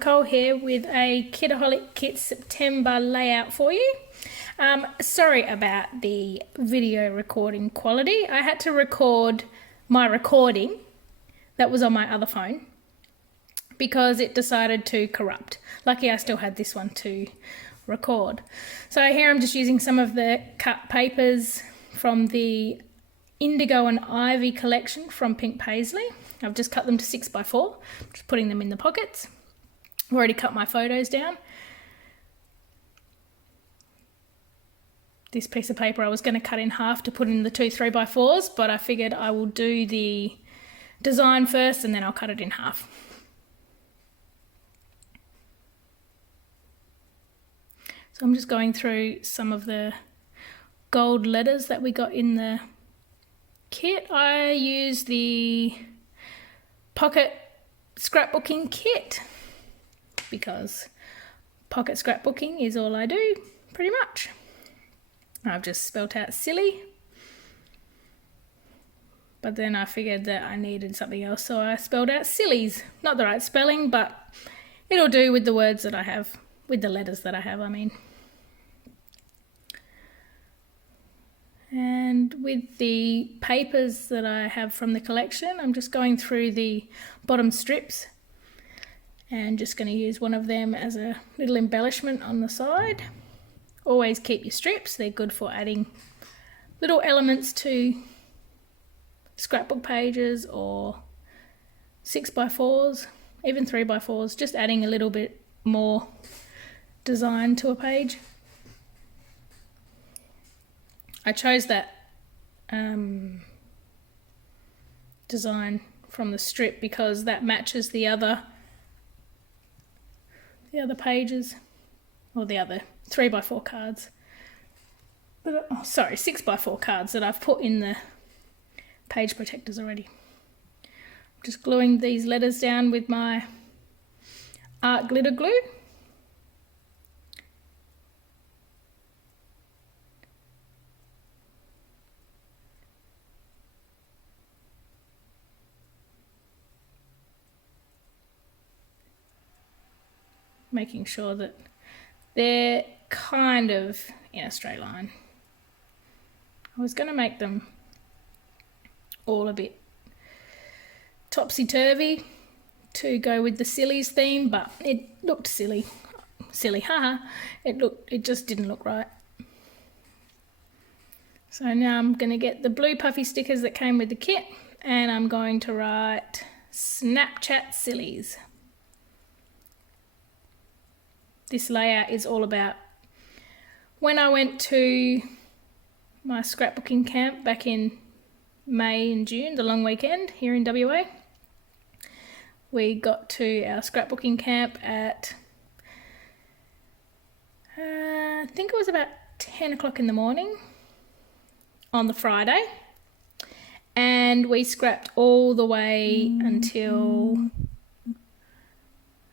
Nicole here with a Kitaholic Kit September layout for you. Sorry about the video recording quality. I had to record my recording that was on my other phone because it decided to corrupt. Lucky I still had this one to record. So here I'm just using some of the cut papers from the Indigo and Ivy collection from Pink Paisley. I've just cut them to 6x4, just putting them in the pockets. I've already cut my photos down. This piece of paper I was going to cut in half to put in the two 3x4s, but I figured I will do the design first and then I'll cut it in half. So I'm just going through some of the gold letters that we got in the kit. I use the pocket scrapbooking kit because pocket scrapbooking is all I do, pretty much. I've just spelt out silly, but then I figured that I needed something else, so I spelled out sillies. Not the right spelling, but it'll do with the words that I have, with the letters that I have, I mean. And with the papers that I have from the collection, I'm just going through the bottom strips and just going to use one of them as a little embellishment on the side. Always keep your strips, they're good for adding little elements to scrapbook pages or 6x4s, even 3x4s, just adding a little bit more design to a page. I chose that design from the strip because that matches the other pages, or the other 3x4 cards. But oh, sorry, 6x4 cards that I've put in the page protectors already. I'm just gluing these letters down with my art glitter glue. Making sure that they're kind of in a straight line. I was going to make them all a bit topsy-turvy to go with the sillies theme, but it looked silly, haha. It just didn't look right. So now I'm going to get the blue puffy stickers that came with the kit, and I'm going to write Snapchat Sillies. This layout is all about when I went to my scrapbooking camp back in May and June, the long weekend here in WA. We got to our scrapbooking camp at, I think it was about 10 o'clock in the morning on the Friday. And we scrapped all the way until...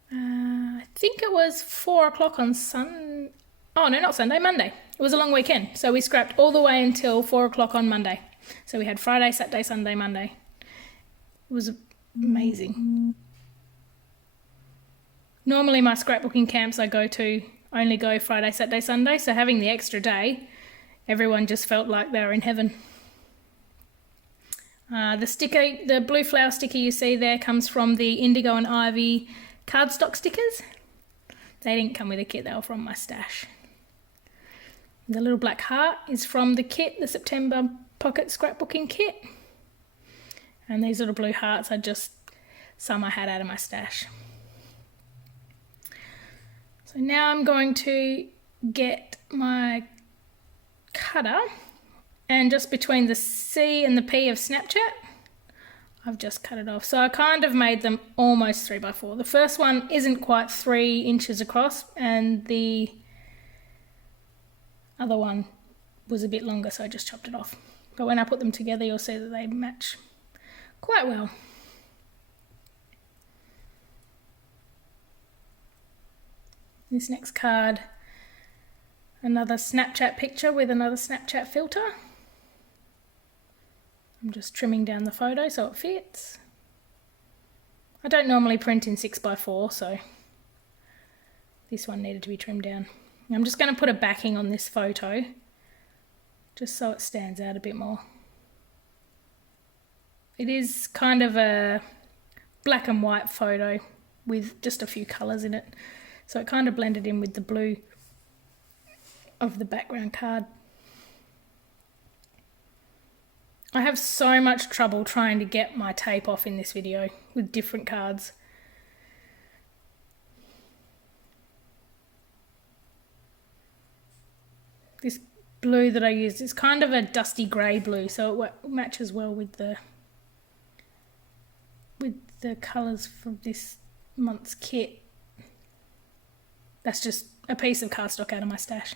I think it was 4 o'clock on Monday. It was a long weekend. So we scrapped all the way until 4 o'clock on Monday. So we had Friday, Saturday, Sunday, Monday. It was amazing. Normally my scrapbooking camps I go to only go Friday, Saturday, Sunday. So having the extra day, everyone just felt like they were in heaven. The blue flower sticker you see there comes from the Indigo and Ivy cardstock stickers. They didn't come with a kit, they were from my stash. The little black heart is from the kit, the September pocket scrapbooking kit. And these little blue hearts are just some I had out of my stash. So now I'm going to get my cutter, and just between the C and the P of Snapchat, I've just cut it off. So I kind of made them almost 3x4. The first one isn't quite 3 inches across, and the other one was a bit longer, so I just chopped it off. But when I put them together, you'll see that they match quite well. This next card, another Snapchat picture with another Snapchat filter. I'm just trimming down the photo so it fits. I don't normally print in 6x4, so This one needed to be trimmed down. I'm just going to put a backing on this photo just so it stands out a bit more. It is kind of a black and white photo with just a few colours in it. So it kind of blended in with the blue of the background card. I have so much trouble trying to get my tape off in this video with different cards. This blue that I used is kind of a dusty grey blue, so it matches well with the colours from this month's kit. That's just a piece of cardstock out of my stash.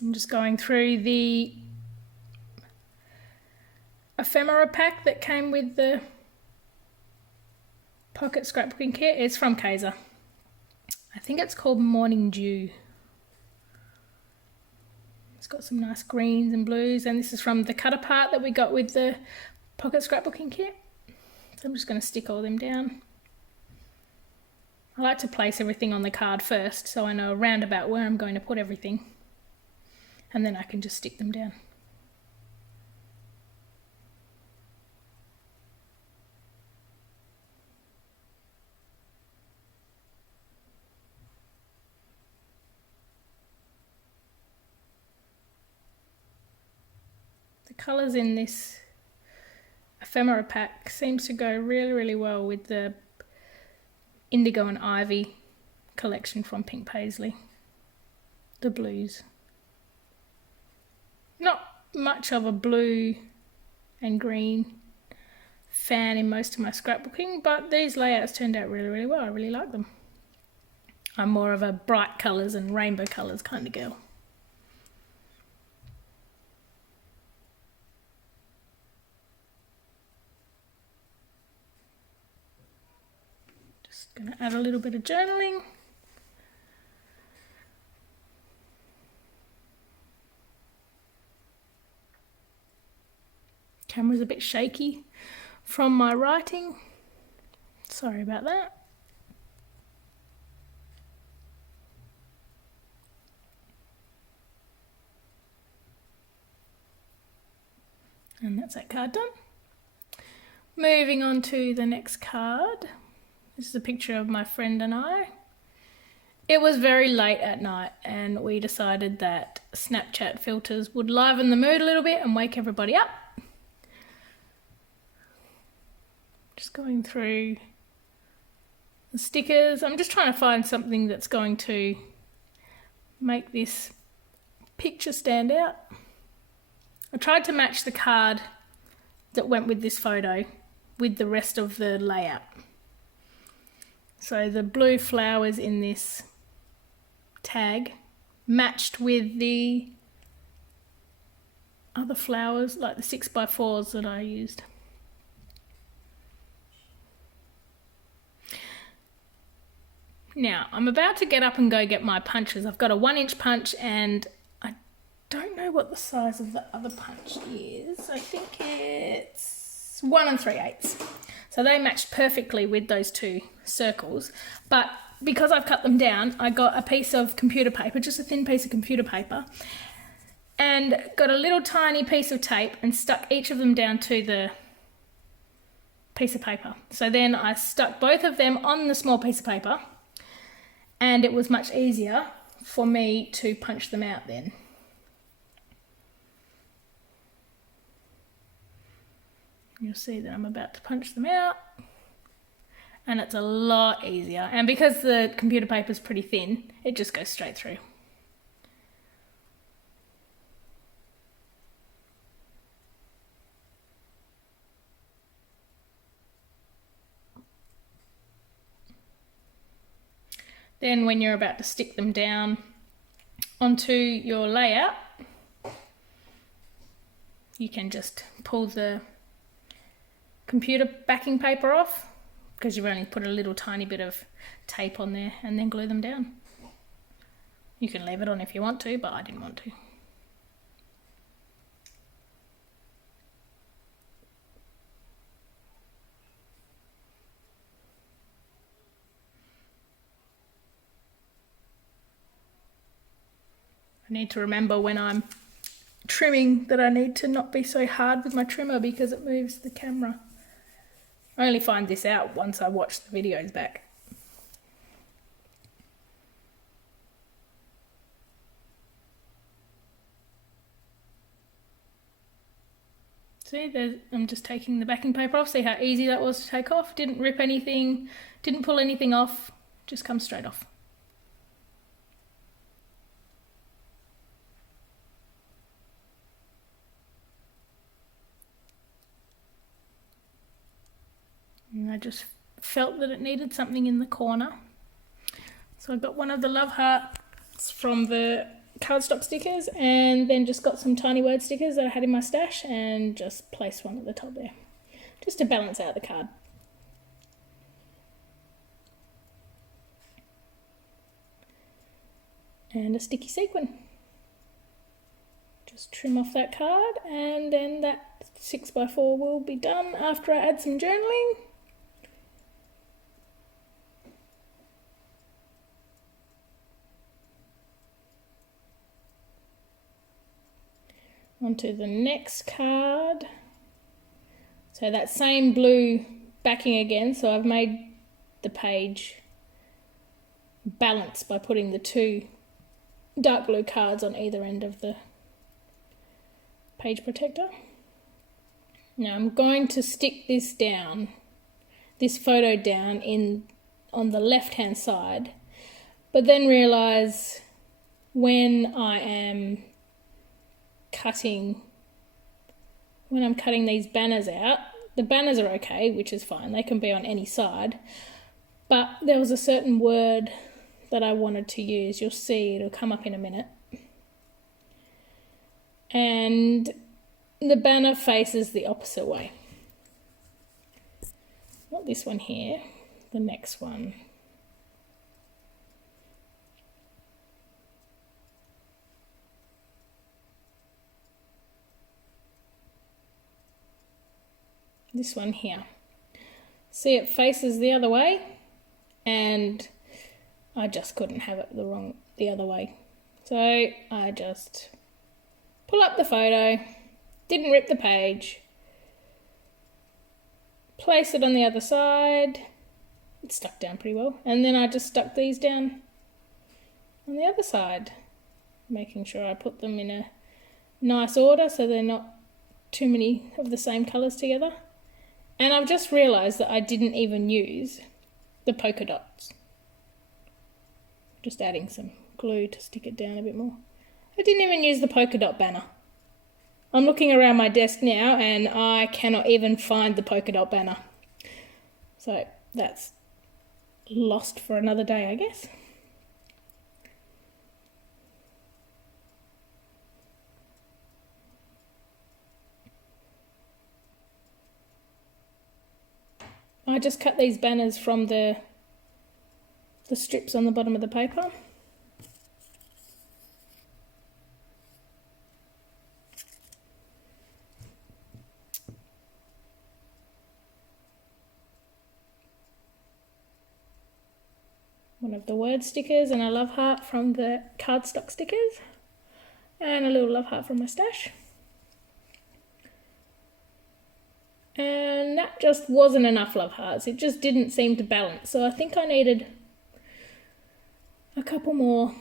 I'm just going through the ephemera pack that came with the pocket scrapbooking kit. It's from Kaiser. I think it's called Morning Dew. It's got some nice greens and blues, and this is from the cutter part that we got with the pocket scrapbooking kit. So I'm just going to stick all them down. I like to place everything on the card first so I know around about where I'm going to put everything, and then I can just stick them down. The colours in this ephemera pack seems to go really, really well with the Indigo and Ivy collection from Pink Paisley. The blues. Not much of a blue and green fan in most of my scrapbooking, but these layouts turned out really, really well. I really like them. I'm more of a bright colours and rainbow colours kind of girl. Going to add a little bit of journaling. Camera's a bit shaky from my writing. Sorry about that. And that's that card done. Moving on to the next card. This is a picture of my friend and I. It was very late at night and we decided that Snapchat filters would liven the mood a little bit and wake everybody up. Just going through the stickers. I'm just trying to find something that's going to make this picture stand out. I tried to match the card that went with this photo with the rest of the layout. So the blue flowers in this tag matched with the other flowers, like the 6x4s that I used. Now, I'm about to get up and go get my punches. I've got a 1-inch punch and I don't know what the size of the other punch is. I think it's 1 3/8. So they matched perfectly with those two circles, but because I've cut them down, I got a piece of computer paper, just a thin piece of computer paper, and got a little tiny piece of tape and stuck each of them down to the piece of paper. So then I stuck both of them on the small piece of paper, and it was much easier for me to punch them out then. You'll see that I'm about to punch them out, and it's a lot easier. And because the computer paper is pretty thin, it just goes straight through. Then when you're about to stick them down onto your layout, you can just pull the computer backing paper off because you've only put a little tiny bit of tape on there, and then glue them down. You can leave it on if you want to, but I didn't want to. I need to remember when I'm trimming that I need to not be so hard with my trimmer because it moves the camera. I only find this out once I watch the videos back. See, I'm just taking the backing paper off. See how easy that was to take off? Didn't rip anything, didn't pull anything off, just comes straight off. And I just felt that it needed something in the corner. So I got one of the love hearts from the cardstock stickers, and then just got some tiny word stickers that I had in my stash and just placed one at the top there, just to balance out the card. And a sticky sequin. Just trim off that card, and then that 6x4 will be done after I add some journaling. Onto the next card. So that same blue backing again, so I've made the page balance by putting the two dark blue cards on either end of the page protector. Now I'm going to stick this down, this photo down on the left hand side, but then realise when I'm cutting these banners out, the banners are okay, which is fine, they can be on any side, but there was a certain word that I wanted to use. You'll see, it'll come up in a minute. And the banner faces the opposite way. Not this one here, the next one. This one here. See, it faces the other way, and I just couldn't have it the other way. So I just pull up the photo, didn't rip the page, place it on the other side. It stuck down pretty well. And then I just stuck these down on the other side, making sure I put them in a nice order so they're not too many of the same colours together. And I've just realised that I didn't even use the polka dots. Just adding some glue to stick it down a bit more. I didn't even use the polka dot banner. I'm looking around my desk now and I cannot even find the polka dot banner. So that's lost for another day, I guess. I just cut these banners from the strips on the bottom of the paper. One of the word stickers and a love heart from the cardstock stickers, and a little love heart from my stash. And that just wasn't enough love hearts. It just didn't seem to balance. So I think I needed a couple more.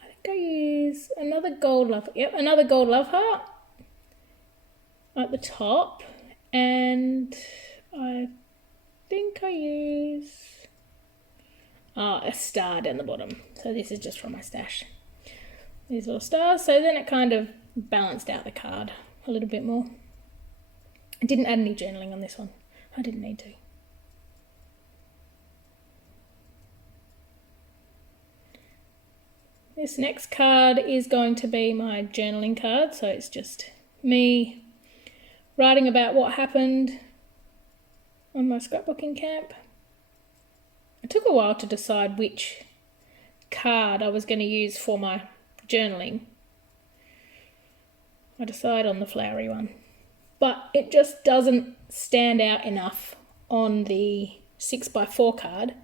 I think I used another gold love heart at the top. And I think I used a star down the bottom. So this is just from my stash. These little stars. So then it kind of balanced out the card a little bit more. I didn't add any journaling on this one. I didn't need to. This next card is going to be my journaling card. So it's just me writing about what happened on my scrapbooking camp. It took a while to decide which card I was going to use for my journaling. I decided on the flowery one. But it just doesn't stand out enough on the 6x4 card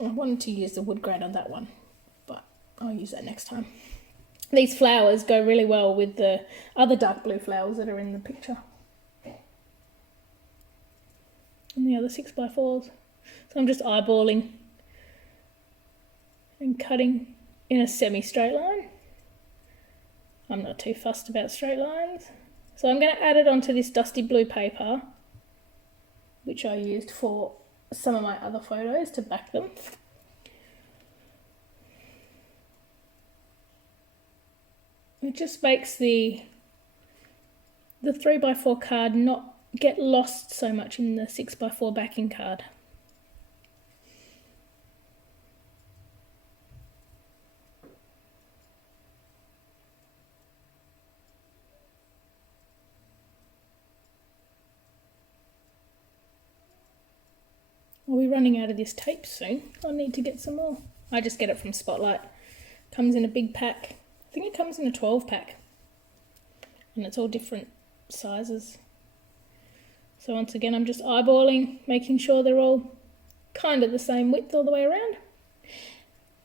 I wanted to use the wood grain on that one, but I'll use that next time. These flowers go really well with the other dark blue flowers that are in the picture. And the other 6x4s. So I'm just eyeballing and cutting in a semi-straight line. I'm not too fussed about straight lines. So I'm going to add it onto this dusty blue paper, which I used for some of my other photos to back them. It just makes the 3x4 card not get lost so much in the 6x4 backing card. Are we running out of this tape soon? I'll need to get some more. I just get it from Spotlight. Comes in a big pack. I think it comes in a 12 pack. And it's all different sizes. So once again, I'm just eyeballing, making sure they're all kind of the same width all the way around.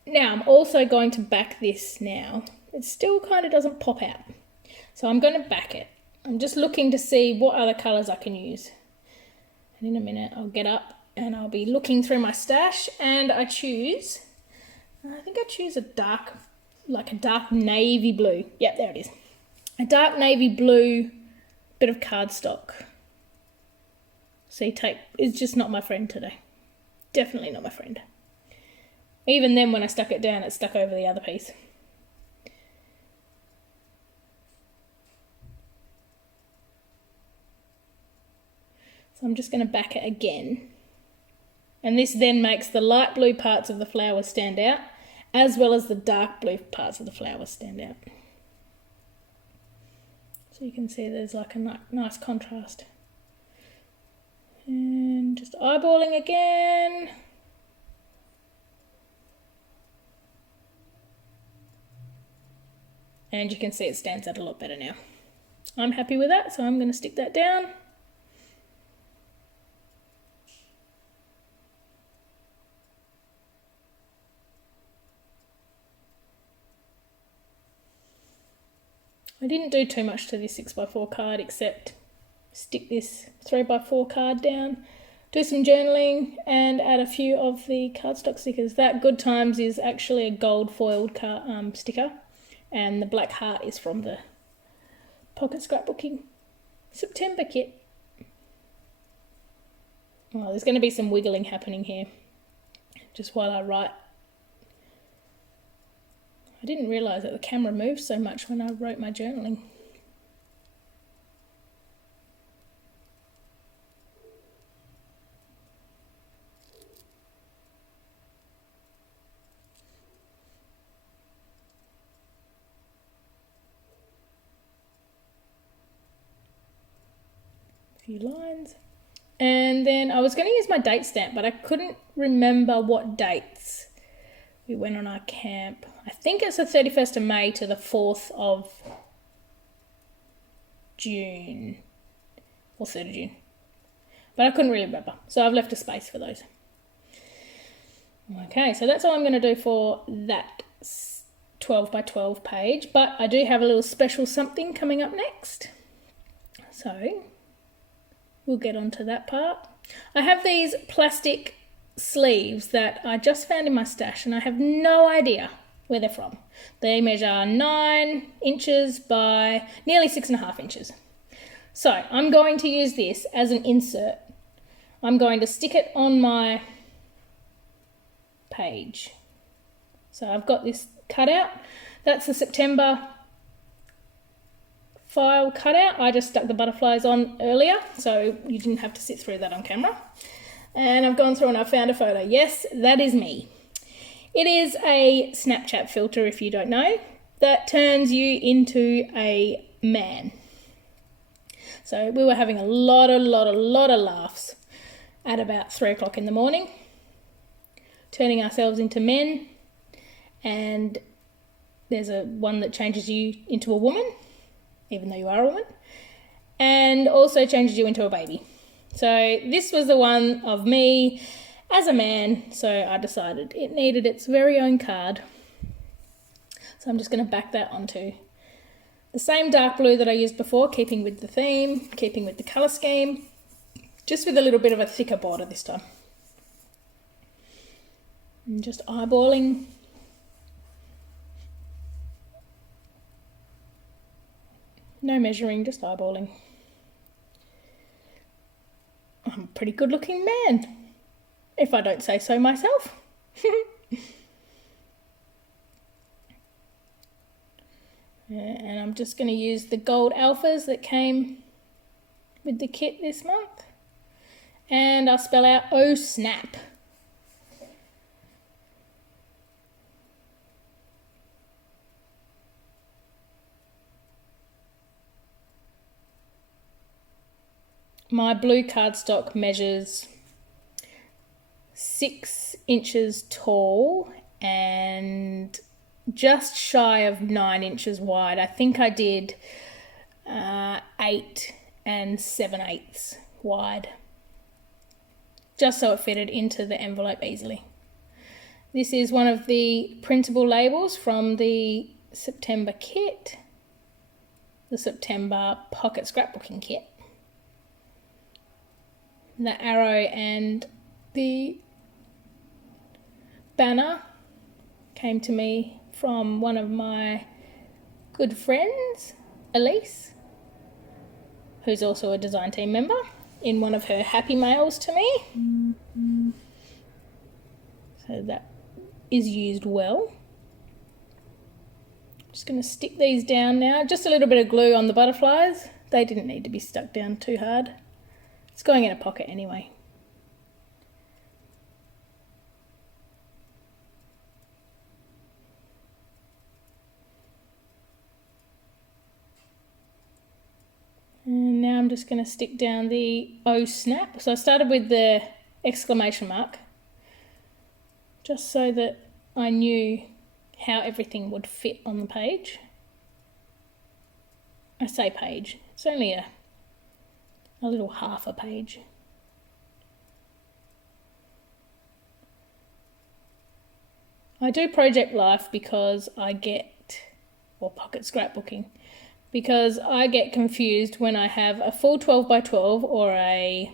Now, I'm also going to back this now. It still kind of doesn't pop out. So I'm going to back it. I'm just looking to see what other colours I can use. And in a minute, I'll get up and I'll be looking through my stash, and I choose a dark, like a dark navy blue. Yep, there it is. A dark navy blue bit of cardstock. See, tape is just not my friend today. Definitely not my friend. Even then, when I stuck it down, it stuck over the other piece. So I'm just going to back it again. And this then makes the light blue parts of the flowers stand out, as well as the dark blue parts of the flowers stand out. So you can see there's like a nice contrast. And just eyeballing again. And you can see it stands out a lot better now. I'm happy with that, so I'm going to stick that down. I didn't do too much to this 6x4 card except stick this 3x4 card down, do some journaling, and add a few of the cardstock stickers. That Good Times is actually a gold foiled sticker, and the black heart is from the Pocket Scrapbooking September kit. Oh, there's going to be some wiggling happening here just while I write. I didn't realise that the camera moved so much when I wrote my journaling. A few lines. And then I was going to use my date stamp, but I couldn't remember what dates we went on our camp. I think it's the 31st of May to the 4th of June. Or 3rd of June. But I couldn't really remember. So I've left a space for those. Okay, so that's all I'm going to do for that 12 by 12 page. But I do have a little special something coming up next. So we'll get on to that part. I have these plastic sleeves that I just found in my stash, and I have no idea where they're from. They measure 9 inches by nearly 6.5 inches. So I'm going to use this as an insert. I'm going to stick it on my page. So I've got this cutout. That's the September file cutout. I just stuck the butterflies on earlier, so you didn't have to sit through that on camera. And I've gone through and I found a photo. Yes, that is me. It is a Snapchat filter, if you don't know, that turns you into a man. So we were having a lot of laughs at about 3 o'clock in the morning, turning ourselves into men. And there's one that changes you into a woman, even though you are a woman, and also changes you into a baby. So this was the one of me as a man, so I decided it needed its very own card. So I'm just going to back that onto the same dark blue that I used before, keeping with the theme, keeping with the colour scheme, just with a little bit of a thicker border this time. And just eyeballing. No measuring, just eyeballing. I'm a pretty good looking man, if I don't say so myself. And I'm just going to use the gold alphas that came with the kit this month. And I'll spell out "Oh snap." My blue cardstock measures 6 inches tall and just shy of 9 inches wide. I think I did 8 7/8 wide, just so it fitted into the envelope easily. This is one of the printable labels from the September kit, the September pocket scrapbooking kit. The arrow and the banner came to me from one of my good friends, Elise, who's also a design team member, in one of her happy mails to me. So that is used well. Just going to stick these down now. Just a little bit of glue on the butterflies. They didn't need to be stuck down too hard. It's going in a pocket anyway. And now I'm just going to stick down the "Oh snap." So I started with the exclamation mark, just so that I knew how everything would fit on the page. I say page, it's only a little half a page. I do Project Life because or pocket scrapbooking, because I get confused when I have a full 12 by 12 or a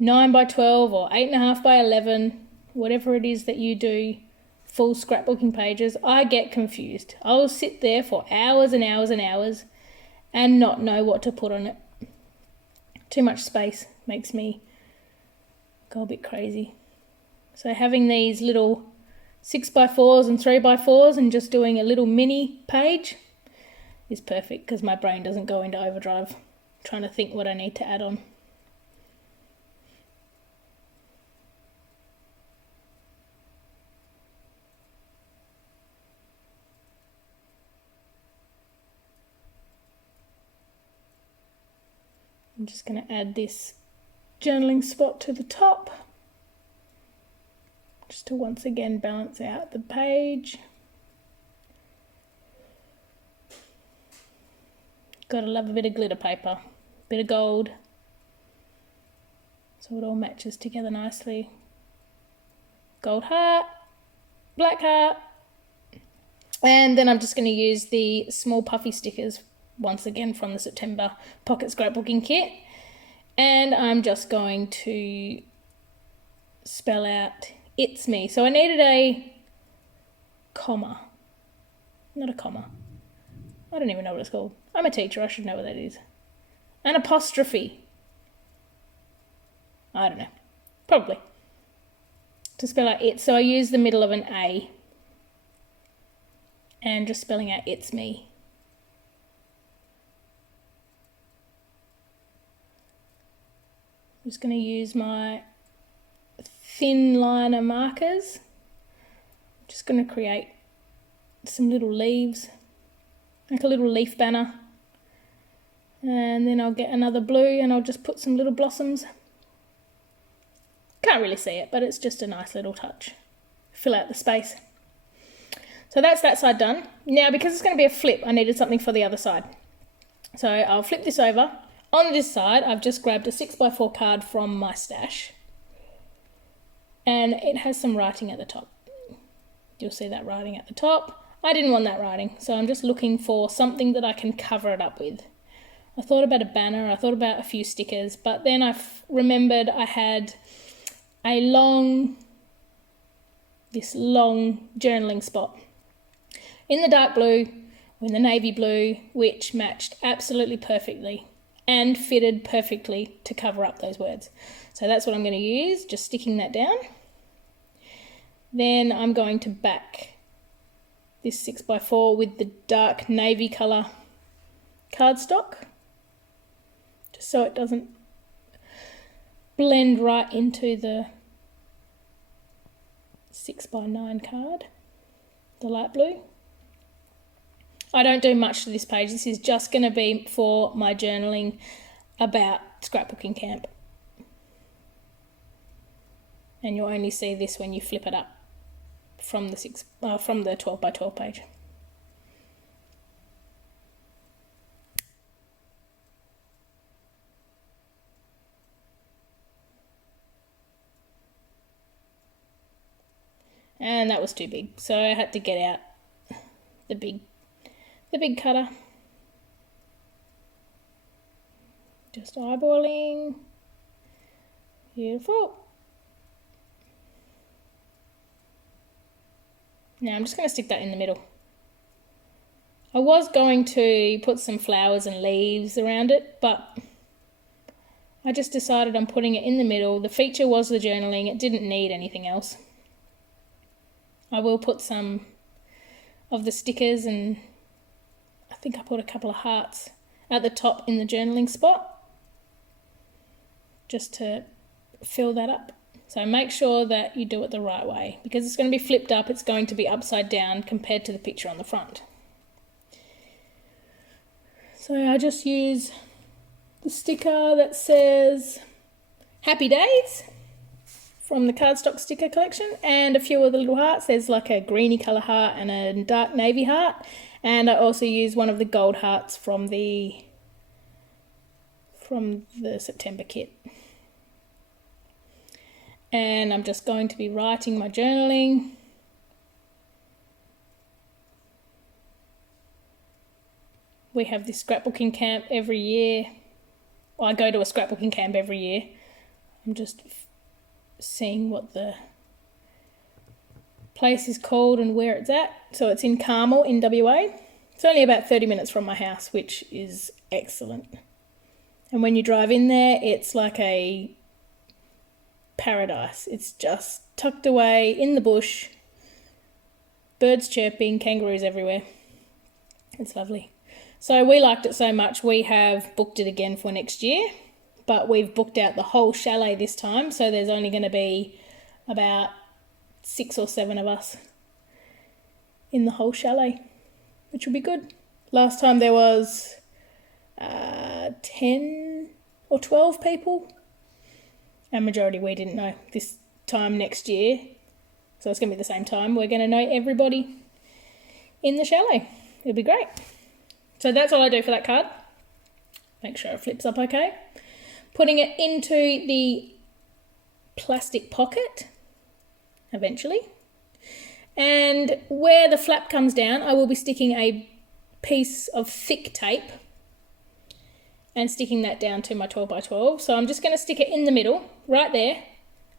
9 by 12 or 8.5 by 11, whatever it is that you do, full scrapbooking pages. I get confused. I'll sit there for hours and hours and hours and not know what to put on it. Too much space makes me go a bit crazy. So having these little 6x4s and 3x4s and just doing a little mini page is perfect, because my brain doesn't go into overdrive trying to think what I need to add on. I'm just going to add this journaling spot to the top, just to once again balance out the page. Gotta love a bit of glitter paper, bit of gold, so it all matches together nicely. Gold heart, black heart, and then I'm just going to use the small puffy stickers once again from the September pocket scrapbooking kit, and I'm just going to spell out "It's me." So I needed a comma, not a comma. I don't even know what it's called. I'm a teacher, I should know what that is. An apostrophe. I don't know. Probably. To spell out "it." So I use the middle of an A. And just spelling out "it's me." I'm just going to use my thin liner markers. I'm just going to create some little leaves, like a little leaf banner. And then I'll get another blue and I'll just put some little blossoms. Can't really see it, but it's just a nice little touch. Fill out the space. So that's that side done. Now, because it's going to be a flip, I needed something for the other side. So I'll flip this over. On this side, I've just grabbed a 6x4 card from my stash. and it has some writing at the top. You'll see that writing at the top. I didn't want that writing, so I'm just looking for something that I can cover it up with. I thought about a banner, I thought about a few stickers, but then I remembered I had this long journaling spot in the dark blue or in the navy blue, which matched absolutely perfectly and fitted perfectly to cover up those words. So that's what I'm going to use, just sticking that down. Then I'm going to back this 6x4 with the dark navy colour cardstock, just so it doesn't blend right into the 6x9 card, the light blue. I don't do much to this page. This is just going to be for my journaling about scrapbooking camp. And you'll only see this when you flip it up from the 12x12 page. And that was too big, so I had to get out the big cutter. Just eyeballing. Beautiful. Now I'm just going to stick that in the middle. I was going to put some flowers and leaves around it, but I just decided I'm putting it in the middle. The feature was the journaling. It didn't need anything else. I will put some of the stickers, and I think I put a couple of hearts at the top in the journaling spot just to fill that up. So make sure that you do it the right way, because it's going to be flipped up. It's going to be upside down compared to the picture on the front. So I just use the sticker that says Happy Days from the cardstock sticker collection, and a few of the little hearts. There's like a greeny colour heart and a dark navy heart, and I also use one of the gold hearts from the September kit. And I'm just going to be writing my journaling. We have this scrapbooking camp every year. Well, I go to a scrapbooking camp every year. I'm just seeing what the place is called and where it's at. So it's in Carmel in WA. It's only about 30 minutes from my house, which is excellent. And when you drive in there, it's like a paradise. It's just tucked away in the bush, birds chirping, kangaroos everywhere. It's lovely. So we liked it so much, we have booked it again for next year. But we've booked out the whole chalet this time, so there's only going to be about 6 or 7 of us in the whole chalet, which will be good. Last time there was 10 or 12 people, and majority we didn't know. This time next year, so it's going to be the same time, we're going to know everybody in the chalet. It'll be great. So that's all I do for that card. Make sure it flips up okay. Putting it into the plastic pocket eventually. And where the flap comes down, I will be sticking a piece of thick tape and sticking that down to my 12x12. So I'm just going to stick it in the middle, right there.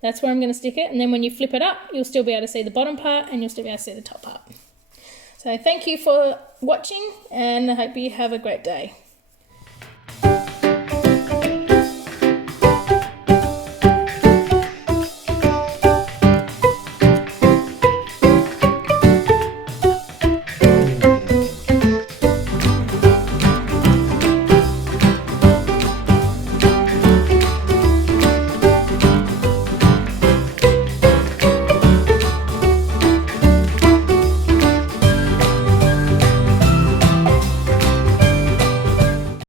That's where I'm going to stick it. And then when you flip it up, you'll still be able to see the bottom part and you'll still be able to see the top part. So thank you for watching, and I hope you have a great day.